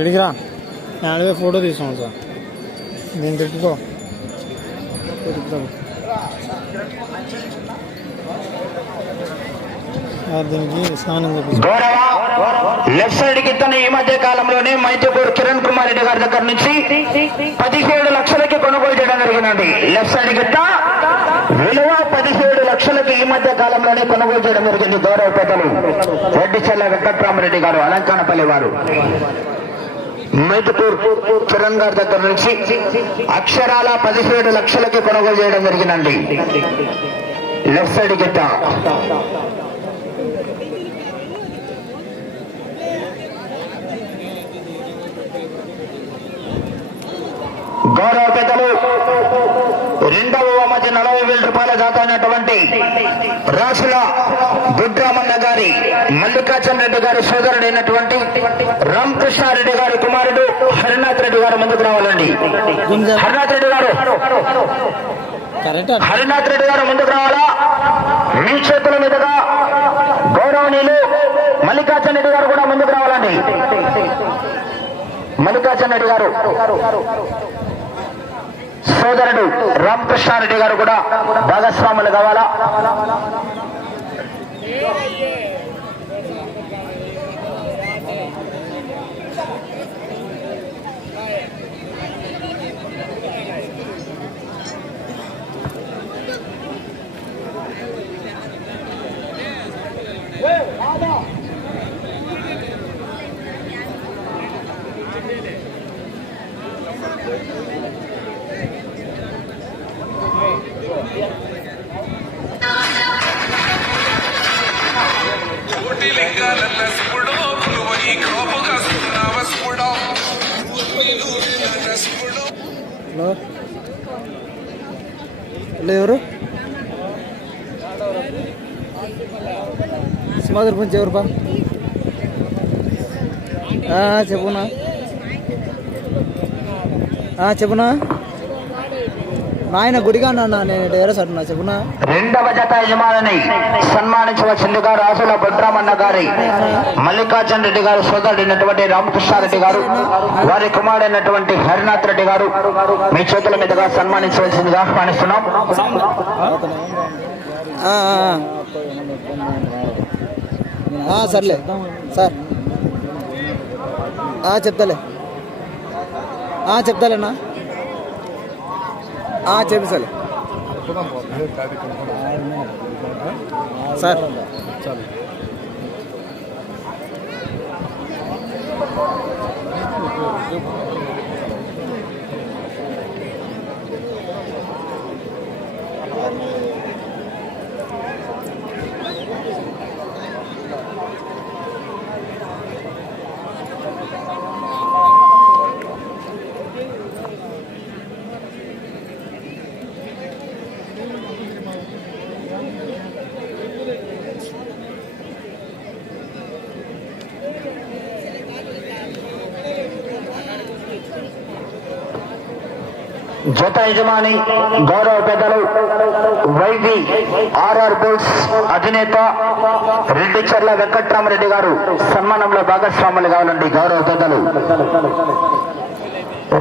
ఎడిగిరా యాడవే photo తీసాం sir. నేను తిప్పుకో దీనికి స్నానం లెఫ్ట్ సైడ్కి తన ఈ మధ్య కాలంలోనే మైతపూర్ కిరణ్ కుమార్ రెడ్డి గారి దగ్గర నుంచి పదిహేడు లక్షలకి కొనుగోలు చేయడం జరిగిందండి. లెఫ్ట్ సైడ్ గిత్త విలువ పదిహేడు లక్షలకు ఈ మధ్య కాలంలోనే కొనుగోలు చేయడం జరిగింది గౌరవ పెద్దలు. రెడ్డిచెల్ల వెంకట్రామరెడ్డి గారు అలంకానపల్లి వారు. మైతపూర్ కిరణ్ గారి దగ్గర నుంచి అక్షరాల పదిహేడు లక్షలకి కొనుగోలు చేయడం జరిగిందండి. లెఫ్ట్ సైడ్ గిట్ట. గౌరవ పెద్దలు రెండవ మధ్య నలభై వేల రూపాయల దాకా అయినటువంటి రాసుల బుడ్రామన్న గారి మల్లికార్జున రెడ్డి గారి సోదరుడైనటువంటి రామకృష్ణారెడ్డి గారి కుమారుడు హరినాథ్ రెడ్డి గారు ముందుకు రావాలండి. హరినాథ్ రెడ్డి గారు. హరినాథ్ రెడ్డి గారు ముందుకు రావాలా? మీ చేతుల మీదుగా గౌరవనీయులు మల్లికార్జున రెడ్డి గారు కూడా ముందుకు రావాలండి. మల్లికార్జున రెడ్డి గారు. సోదరుడు రామకృష్ణారెడ్డి గారు కూడా భాగస్వాములు కావాలా? ఎవరు? సింహాద్రి నుంచి ఎవరు బా చెప్పునా? చెప్పునా? నాయన గుడిగా అన్నా నేను డేరా సార్ నా చెప్పునా? రెండవ జత యజమాని సన్మానించవలసిందిగా రాసుల బొడ్రామన్న గారి మల్లికార్జున రెడ్డి గారు సోదరుడైనటువంటి రామకృష్ణారెడ్డి గారు వారి కుమారుడైనటువంటి హరినాథ్ రెడ్డి గారు మీ చేతుల మీదుగా సన్మానించవలసిందిగా ఆహ్వానిస్తున్నాం. సర్లే. సార్. చెప్తాలే. చెప్తాలేనా ఆ, చెప్పిసలే సార్ జత యజమాని గౌరవ పెద్దలు వైవి ఆర్ఆర్ బుల్స్ అధినేత రెడ్డి చర్ల వెంకట్రామరెడ్డి గారు సన్మానంలో భాగస్వాములు కావాలండి గౌరవ పెద్దలు.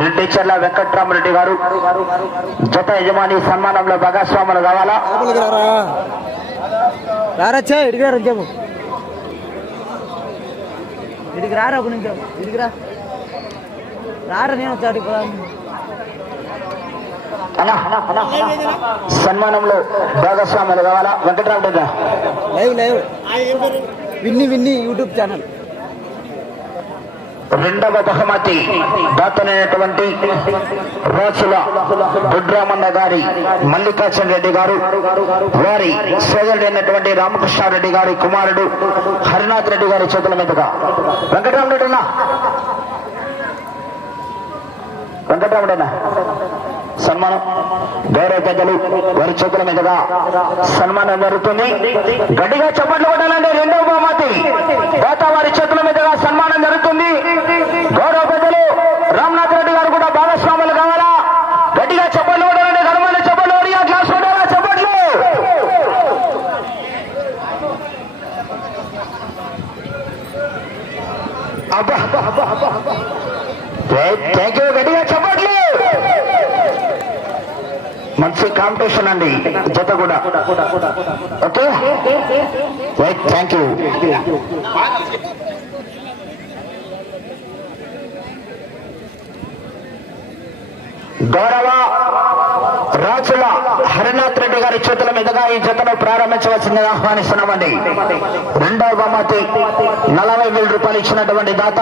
రెడ్డి చర్ల వెంకట్రామరెడ్డి గారు జత యజమాని సన్మానంలో భాగస్వాములు కావాలా? రారా రారచ్చా ఇడికి రారా ఒక నిమిషం. ఇడికి రా. రారా నేను వచ్చాడు అడిగి అన్నా, అన్నా, అన్నా, అన్నా. సన్మానంలో భాగస్వాములు కావాలా? Venkatramareddy live live. విన్ని విన్ని యూట్యూబ్ ఛానల్. రెండవ బహుమతి దాతనైనటువంటి రాసుల బుడ్రామన్న గారి మల్లికార్జున రెడ్డి గారు వారి సోదరుడైనటువంటి రామకృష్ణారెడ్డి గారి కుమారుడు హరినాథ్ రెడ్డి గారి చేతుల మీదుగా. వెంకటరామరెడ్డి అన్న. వెంకటరామరెడ్డి సన్మానం. గౌరవ పెద్దలు వారి చేతుల మీదుగా సన్మానం జరుగుతుంది. గట్టిగా చప్పట్లు కొట్టాలంటే రెండవ బహుమతి. దాత వారి చేతుల మీదుగా సన్మానం జరుగుతుంది. గౌరవ పెద్దలు రామ్నాథ్ రెడ్డి గారు కూడా భాగస్వాములు కావాలా? గట్టిగా చప్పట్లు కొట్టాలంటే ఘనమైన చప్పట్లు కొట్టిగా క్లాస్ కొట్టాలా? చప్పట్లు. అబ్బా. థ్యాంక్ యూ గట్టిగా చప్పట్లు. మంచి కాంపిటీషన్ అండి. జత కూడా. ఓకే? Right thank you. గౌరవ రాజుల హరినాథ్ రెడ్డి గారి చేతుల మీదుగా ఈ జతను ప్రారంభించవలసిందిగా ఆహ్వానిస్తున్నామండి. రెండవ బహుమతి నలభై వేల రూపాయలు ఇచ్చినటువంటి దాత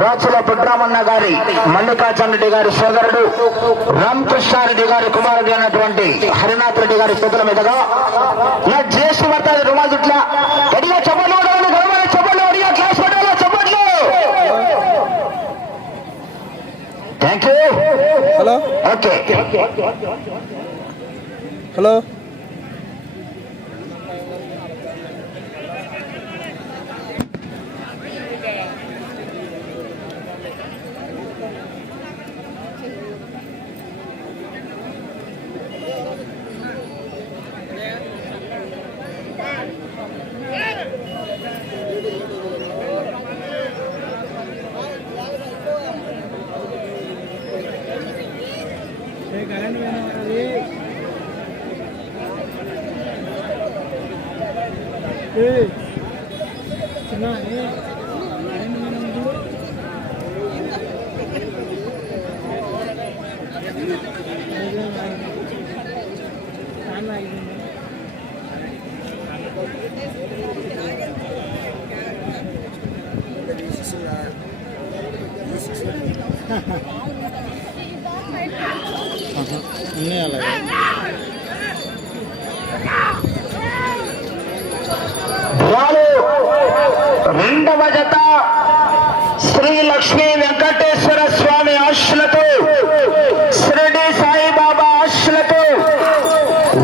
రాజుల పుట్రామన్న గారి మల్లికార్జున రెడ్డి గారి సోదరుడు రామకృష్ణారెడ్డి గారి కుమారుడు అయినటువంటి హరినాథ్ రెడ్డి గారి చేతుల మీదుగా నా జ్యేష్ఠ భర్త రుమాజుట్ల దుట్ల చెప్పలు గౌరవ చెప్పలు అడిగా క్లాస్ పెట్టాలా చెప్పట్లు thank you hello okay hello అన్నీ అలాగే. రెండవ జత శ్రీ లక్ష్మీ వెంకటేశ్వర స్వామి ఆశలతో షిరిడి సాయిబాబా ఆశలతో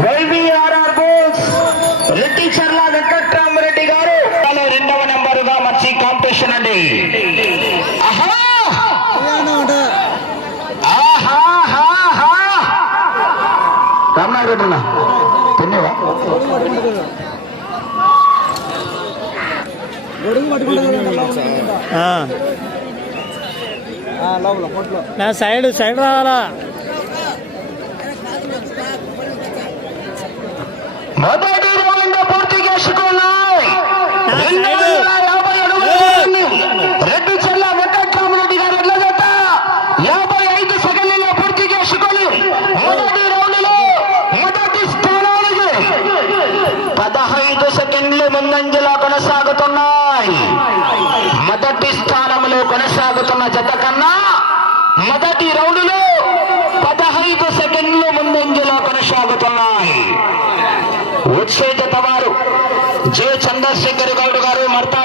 వైవిఆర్ఆర్ బోస్ రెడ్డి చర్ల వెంకట్రామరెడ్డి గారు వాళ్ళు రెండవ నెంబరుగా మంచి కాంపిటీషన్ అండి ఆహా! ఆహాహాహా! రామనాథ్ రెడ్డి అన్న, తిన్నావా గొడుగు పట్టుకుంటుంది లోపల కొట్లో నా సైడ్ సైడ్ రావాలా? మొదటి రౌండ్ పూర్తి చేసుకున్నాయి రెండు వందల యాభై అడుగుల దూరాన్ని రెడ్డి చెల్ల వెంకట్రామరెడ్డి గారు ఎడ్ల జత యాభై ఐదు సెకండ్లలో పూర్తి చేసుకొని మొదటి రౌండ్లో మొదటి స్థానానికి పదహైదు సెకండ్లు ముందంజలో కొనసాగుతున్నాయి మొదటి స్థానంలో కొనసాగుతున్న జత కన్నా మొదటి రౌండ్లో పదహైదు సెకండ్లు ముందంజలో కొనసాగుతున్నాయి. ఉత్సేత వారు. జె చంద్రశేఖర్ గౌడ్ గారు మర్త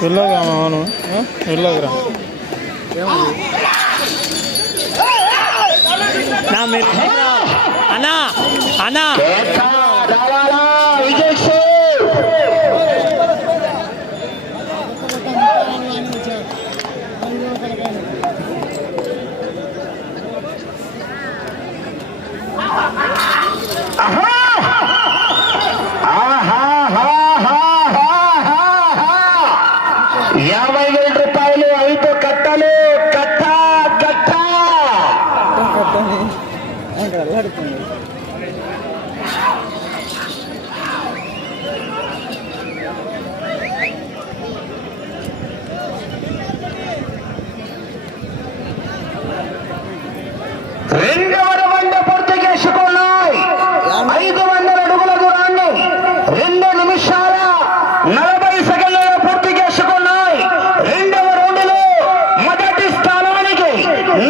వెళ్ళోగ్రామ్ అవును. వెళ్ళోగ్రామ్ నా మీరు అన్నా అన్నా రేఖ రమణ విజయ్ ఆహా! ఆహాహాహాహాహా! యాభై వేల రూపాయలు ఐదు కట్టలు కట్ట కట్ట వెళ్ళాడుతుంది రెండవ రౌండ్ పూర్తి చేసుకున్నాయి ఐదు వందల అడుగుల దూరాన్ని రెండు నిమిషాల నలభై సెకండ్లలో పూర్తి చేసుకున్నాయి రెండవ రౌండ్లో మొదటి స్థానానికి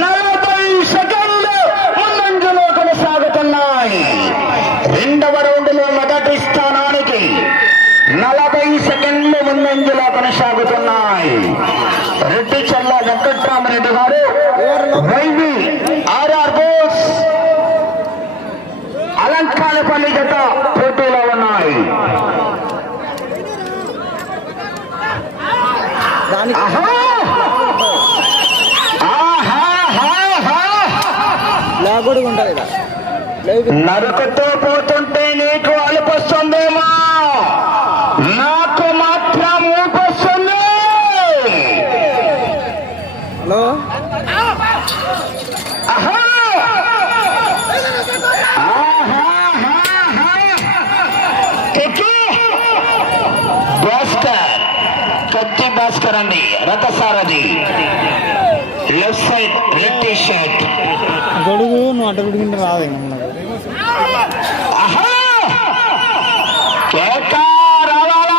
నలభై సెకండ్లు ముందంజలో కొనసాగుతున్నాయి రెండవ రౌండ్లో మొదటి స్థానానికి నలభై సెకండ్లు ముందంజలో కొనసాగుతున్నాయి రెడ్డి చల్ల వెంకట్రామరెడ్డి గారు వైవి ఆర్ఆర్ బోస్ అలంకాలపల్లి జత పోటీలో ఉన్నాయి దానికి ఆహా! ఆహాహాహా! ఉంటుంది నరుకుతూ పోతుంటే నీకు అలుపొస్తుందేమో? నాకు మాత్రం ఊపొస్తుంది. హలో! భాస్కర్ కత్తి భాస్కర్ అండి. రథసారథి. Left side red T shirt గొడుగు నువ్వు అటు గుడికింటే రాదు మనకు ఆహా! కేక రావాలా?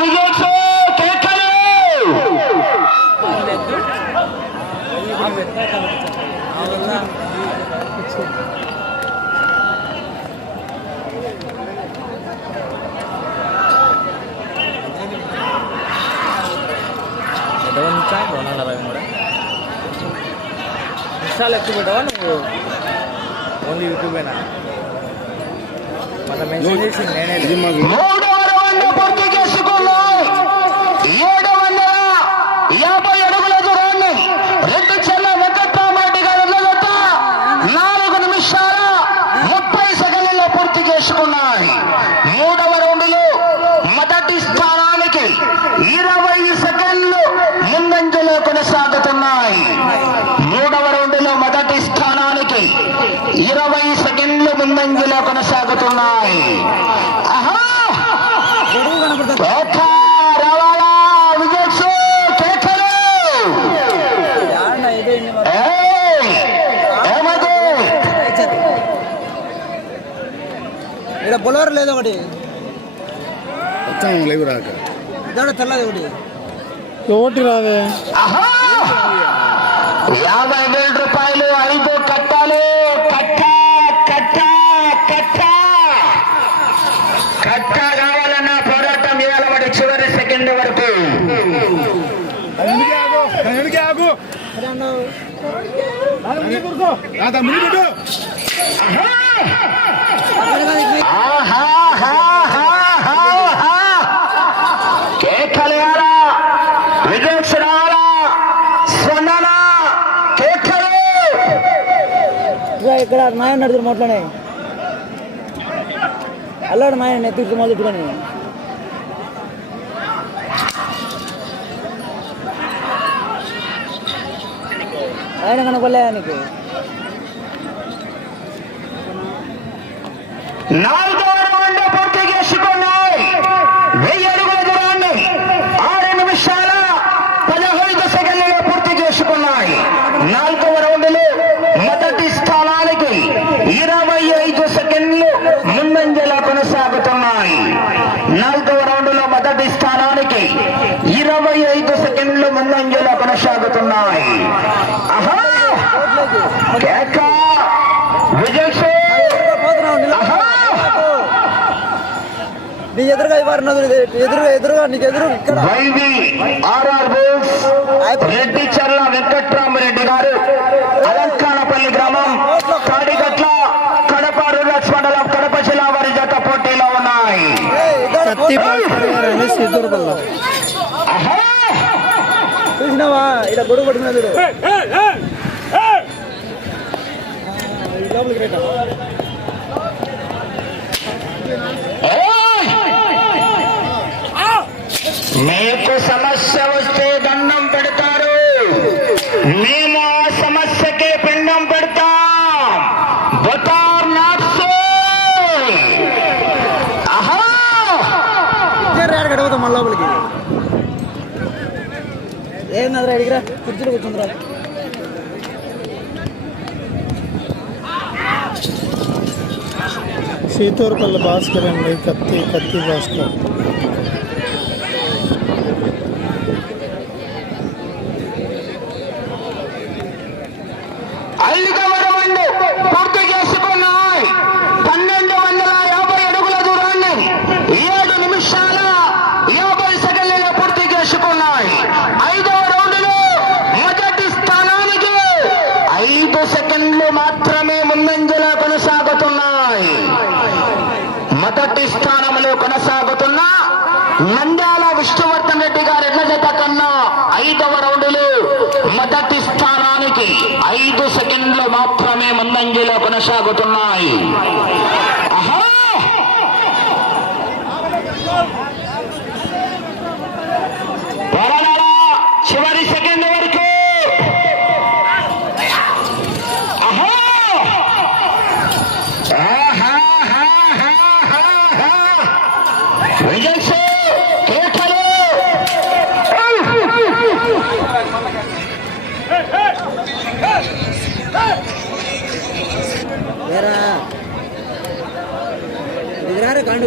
విజయ్ కేకలు! ఇన్స్టాల్ ఎక్కువ పెట్టావా నువ్వు? ఓన్లీ యూట్యూబేనా మళ్ళీ మెన్షన్ చేసింది నేనే మూడవ రౌండ్ పూర్తి చేసుకున్నాయి ఏడు వందల యాభై అడుగుల దూరాన్ని రెండు చెల్ల వెంకట్రామరెడ్డి గారి జత నాలుగు నిమిషాల ముప్పై సెకండ్లలో పూర్తి చేసుకున్నాయి మూడవ రౌండ్లో మొదటి స్థానానికి ఇరవై సెకండ్లు ముందంజలో కొనసాగుతున్నాయి మూడవ రౌండ్లో మొదటి స్థానానికి ఇరవై సెకండ్లు ముందంజలో కొనసాగుతున్నాయి ఆహా! గొడుగు కనపడుతుంది కేక రవాణా విజయ్ కేకలు యాడ ఇదే ఇన్ని మరి. ఏయ్! ఏమది ఇచ్చేది. బొలవర్ లేదు ఒకటి. మొత్తం లేవు రాక. తెల్లది ఒకటి? ఒకటి రాదే! యాభై వేల రూపాయలు ఐదు కట్టాలి. కట్ట కట్ట కట్ట. కట్ట కావాలన్న పోరాటం ఇవాళ చివరి సెకండ్ వరకు. వెనక్కి ఆగు ఇక్కడ. ఆహాహాహాహా! కేకలేయాలా విజయశ్రాలా మాయ నడుతురు మొట్లోనే అల్లాడు మాయ నెత్తి మొదలుట్టుకొని ఆయన కనపడలే నీకు నాలుగో రౌండ్ పూర్తి చేసుకున్నాయి వెయ్యి అడుగుల దూరాన్ని ఆరు నిమిషాల పదహైదు సెకండ్లలో పూర్తి చేసుకున్నాయి నాలుగవ రౌండ్లో మొదటి స్థానానికి ఇరవై ఐదు సెకండ్లు ముందంజలో కొనసాగుతున్నాయి నాలుగవ రౌండ్లో మొదటి స్థానానికి ఇరవై ఐదు సెకండ్లు ముందంజలో కొనసాగుతున్నాయి ఆహా! కేక విజయ్ పోతున్నావు నిలబడు. నీ ఎదురుగా ఇవ్వరు ఎదురుగా ఎదురుగా నీకు ఎదురు ఇక్కడ. Y V R R Bose Reddicharla Venkatramareddy garu Alankanapalli గ్రామం కాడిగట్ల కడప రూరల్స్ మండలం కడప జిల్లా వారి జత పోటీలో ఉన్నాయి. ఏయ్, ఇద్దరు కత్తి పోతున్నావు. భాస్కర్ గారు మీకు సమస్య వస్తే దండం పెడతారు. మేము ఆ సమస్యకే పిండం పెడతాం. బతార్ గడవతాం మళ్ళీ లోపలికి. ఏం అడిగిరా కుర్చీలో కూర్చుందిరా సీతూరుపల్లి భాస్కర్ అండి కత్తి కత్తి భాస్కర్ ఐదవ రౌండ్ పూర్తి చేసుకున్నాయి పన్నెండు వందల యాభై అడుగుల దూరాన్ని ఏడు నిమిషాల యాభై సెకండ్లలో పూర్తి చేసుకున్నాయి ఐదవ రౌండ్లో మొదటి స్థానానికి ఐదు సెకండ్లు మాత్రమే ముందంజలో కొనసాగుతున్నాయి మొదటి స్థానంలో కొనసాగుతున్న నంద్యాల విష్ణువర్ధన్ రెడ్డి గారి ఎడ్ల జత కన్నా ఐదవ రౌండ్లో మొదటి స్థానానికి ఐదు సెకండ్లు మాత్రమే ముందంజలో కొనసాగుతున్నాయి ఆహా! త్వరగా చివరి సెకండ్ వరకు ఆహా! ఆహాహాహాహాహా! విజయ్ సార్, కేకలు! వేరా ఇదిరారా కండు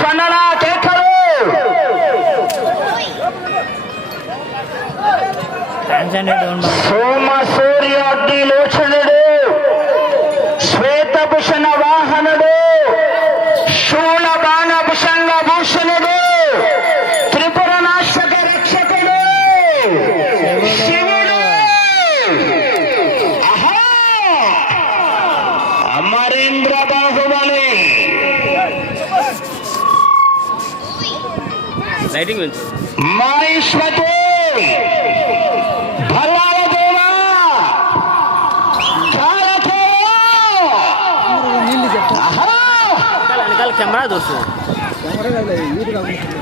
సన్నల కేకలు టెన్షన్ ఏంటి ఉండదు. సోమ సూర్యాగ్ని లోచనుడు కెమెరా చూస్తుంది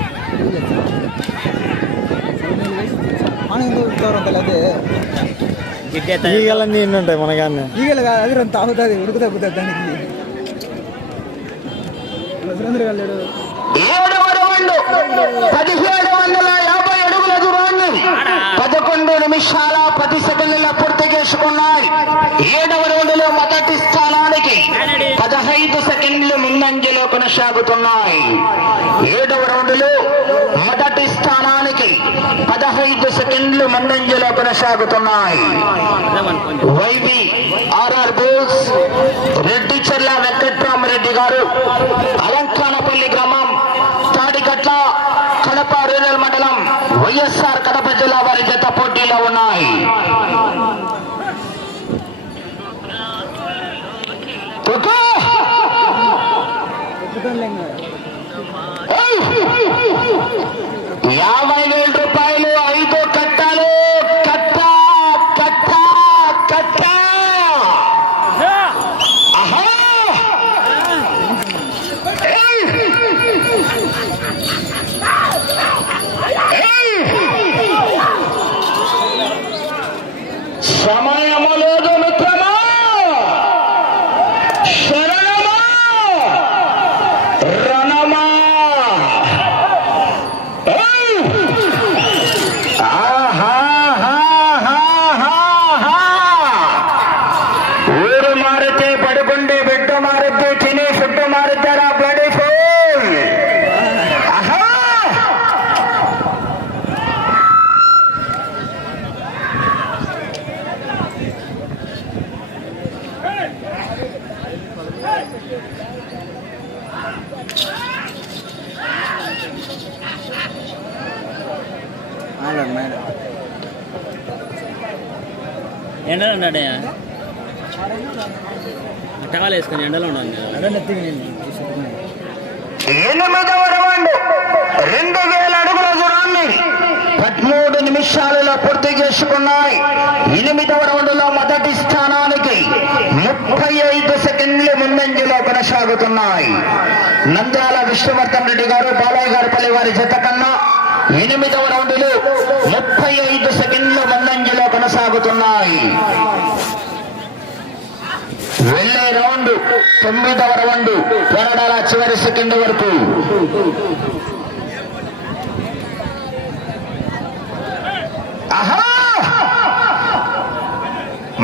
కెమెరా ఈగలన్నీ ఎన్ని ఉంటాయి మనకాన్ని ఈగలు కాదు అది రెండు తాగుతుంది ఉడుకు తగ్గుతుంది దానికి సురేంద్ర వెళ్ళాడు పదిహేడు వందల యాభై అడుగుల దూరాన్ని పదకొండు నిమిషాల పది సెకండ్ల పూర్తి చేసుకున్నాయి. ఏడవ రౌండ్లో మొదటి స్థానానికి పదహైదు సెకండ్లు ముందంజలో కొనసాగుతున్నాయి. ఏడవ రౌండ్లో మొదటి స్థానానికి పదహైదు సెకండ్లు ముందంజలో కొనసాగుతున్నాయి. వైవి ఆర్ఆర్ బోల్స్ రెడ్డి చెర్ల వెంకట్రామరెడ్డి గారు అలంకానపల్లి గ్రామం తాడికట్ల కడప రూరల్ మండలం వైఎస్ఆర్ కడప జిల్లా వారి జత పోటీలో ఉన్నాయి కుకు! ఏయ్! యాభై ఎండలో ఉన్నాడే టవాలు వేసుకుని ఎండలో ఉన్నాను రెండు వేల అడుగుల దూరాన్ని పదమూడు నిమిషాలలో పూర్తి చేసుకున్నాయి. ఎనిమిదవ రౌండ్లో మొదటి స్థానానికి ముప్పై ఐదు సెకండ్ల ముందంజలో కొనసాగుతున్నాయి. నంద్యాల విష్ణువర్ధన్ రెడ్డి గారు బాలయ్య గారు పల్లె వారి జత కన్నా ఎనిమిదవ రౌండ్లు ముప్పై ఐదు సెకండ్ల ముందంజలో కొనసాగుతున్నాయి. వెళ్ళే రౌండ్ తొమ్మిదవ రౌండ్ పోరాడాల చివరి సెకండ్ వరకు.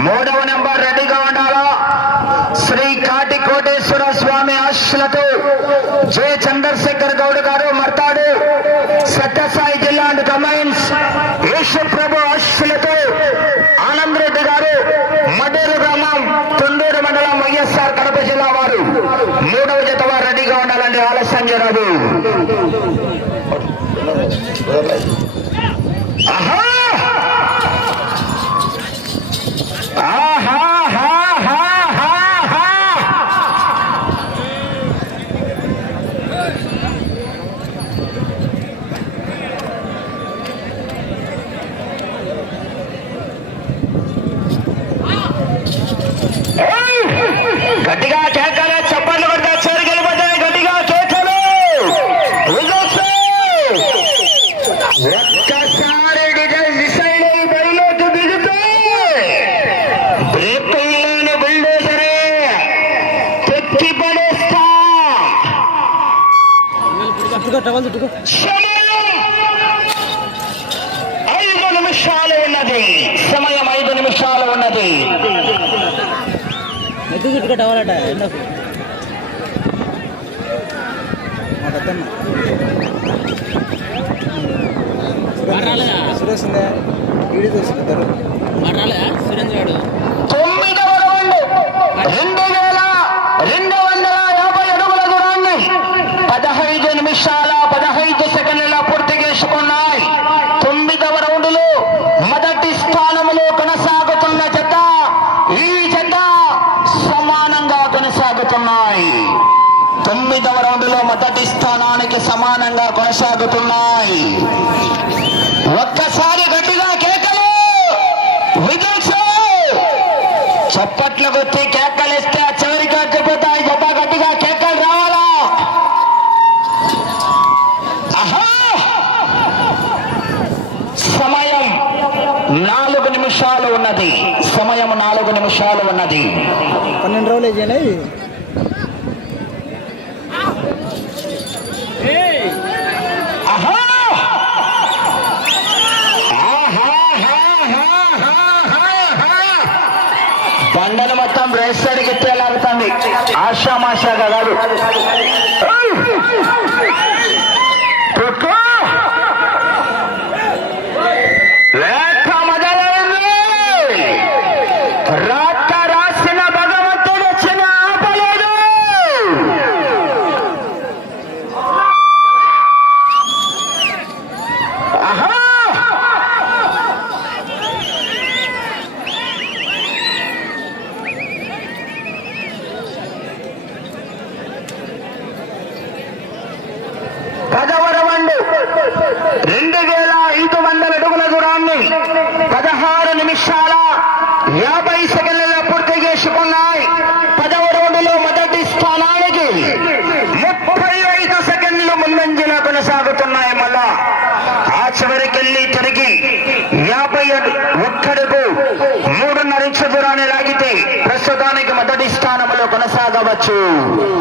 మూడవ నెంబర్ రెడీగా ఉండాలా? శ్రీ కాటి కోటేశ్వర స్వామి ఆశలతో జయ చంద్రశేఖర్ గౌడ్ యేసు ప్రభు ఐదు నిమిషాలు ఉన్నది సమయం ఐదు నిమిషాలు ఉన్నది ఎద్దు చుట్టుకట్ట అవ్వాలట ఎండకు సురేష్ పదహైదు నిమిషాల పదహైదు సెకండ్ల పూర్తి తొమ్మిదవ రౌండ్లో మొదటి స్థానంలో కొనసాగుతున్న జత ఈ జత సమానంగా కొనసాగుతున్నాయి. తొమ్మిదవ రౌండ్లో మొదటి స్థానానికి సమానంగా కొనసాగుతున్నాయి. ఒక్కసారి स्वप्न गई ఆశామాషాగా కాదు two.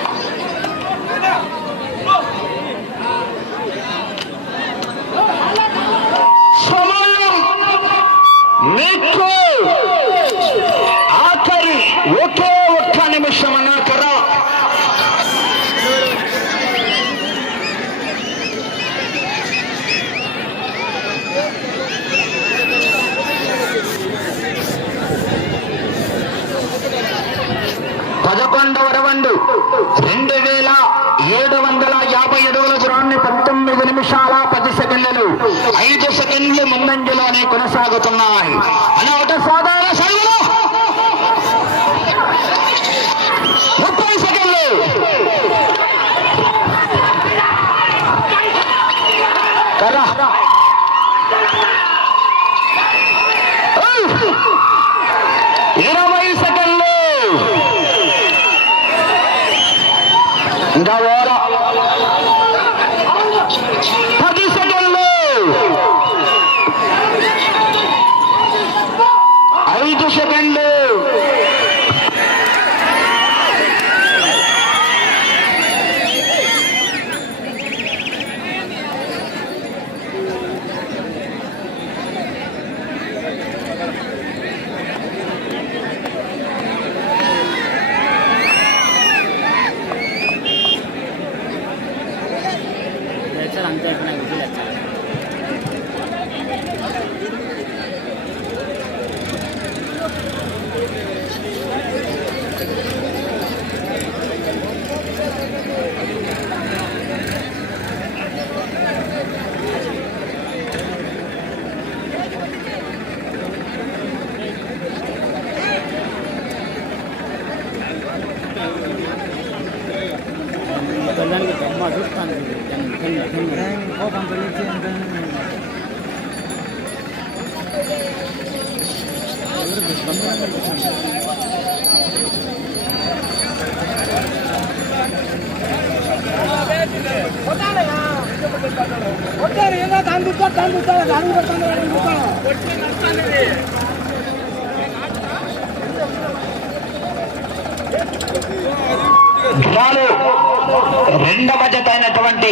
రెండు వేల ఏడు వందల యాభై అడుగుల దూరాన్ని పంతొమ్మిది నిమిషాల పది సెకండ్లు ఐదు సెకండ్లు ముందంజలోనే కొనసాగుతున్నాయి. అలా ఒక సాధారణ శైలిలో పిల్లలకి డ్రాలు రెండవ జత అయినటువంటి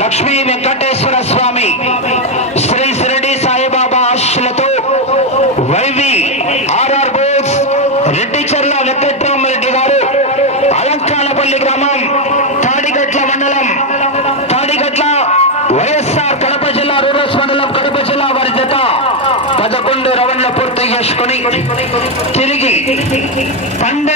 Lakshmi Venkateswara Swamy Shri Shirdi Saibaba ఆశులతో Y V R R Bose Reddicharla Venkatramareddy garu Alankalapalli గ్రామం తాడిగట్ల మండలం తాడిగట్ల వైఎస్ఆర్ కడప జిల్లా రూరస్ మండలం కడప జిల్లా వారి జత పదకొండు రౌండ్లు పూర్తి చేసుకుని తిరిగి పండ